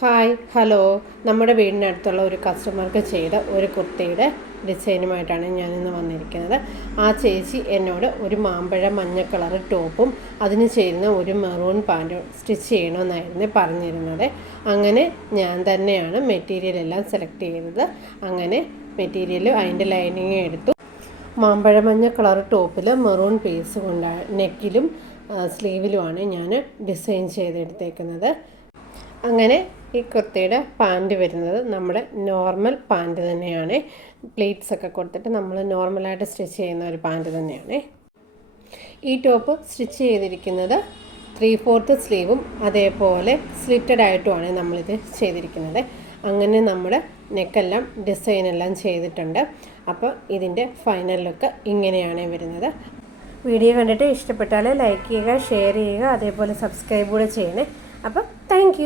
Hi hello നമ്മുടെ വീടിനടുത്തുള്ള ഒരു കസ്റ്റമർക്ക് ചെയ്ത ഒരു കുർത്തിയുടെ ഡിസൈനുമായിട്ടാണ് ഞാനിന്ന് വന്നിരിക്കുന്നത്. ആ ചേച്ചി എന്നോട് ഒരു മാമ്പഴ മഞ്ഞ കളർ ടോപ്പും അതിന് ചേരുന്ന ഒരു മെറൂൺ പാൻറ്റും സ്റ്റിച്ച് ചെയ്യണമെന്നായിരുന്നു പറഞ്ഞിരുന്നത്. അങ്ങനെ ഞാൻ തന്നെയാണ് മെറ്റീരിയൽ എല്ലാം സെലക്ട് ചെയ്തത്. അങ്ങനെ മെറ്റീരിയൽ അതിൻ്റെ ലൈനിങ് എടുത്തു. മാമ്പഴ മഞ്ഞ കളർ ടോപ്പിൽ മെറൂൺ പീസ് കൊണ്ടാണ് നെക്കിലും സ്ലീവിലുമാണ് ഞാൻ ഡിസൈൻ ചെയ്തെടുത്തേക്കുന്നത്. അങ്ങനെ ഈ കുർത്തിയുടെ പാൻറ് വരുന്നത് നമ്മുടെ നോർമൽ പാൻറ് തന്നെയാണ്. പ്ലീറ്റ്സ് ഒക്കെ കൊടുത്തിട്ട് നമ്മൾ നോർമലായിട്ട് സ്റ്റിച്ച് ചെയ്യുന്ന ഒരു പാൻറ് തന്നെയാണ്. ഈ ടോപ്പ് സ്റ്റിച്ച് ചെയ്തിരിക്കുന്നത് 3/4 സ്ലീവും അതേപോലെ സ്ലിറ്റഡ് ആയിട്ടുമാണ് നമ്മളിത് ചെയ്തിരിക്കുന്നത്. അങ്ങനെ നമ്മുടെ നെക്കെല്ലാം ഡിസൈനെല്ലാം ചെയ്തിട്ടുണ്ട്. അപ്പോൾ ഇതിൻ്റെ ഫൈനൽ ലുക്ക് ഇങ്ങനെയാണ് വരുന്നത്. വീഡിയോ കണ്ടിട്ട് ഇഷ്ടപ്പെട്ടാൽ ലൈക്ക് ചെയ്യുക, ഷെയർ ചെയ്യുക, അതേപോലെ സബ്സ്ക്രൈബ് കൂടെ ചെയ്യണേ. അപ്പോൾ താങ്ക്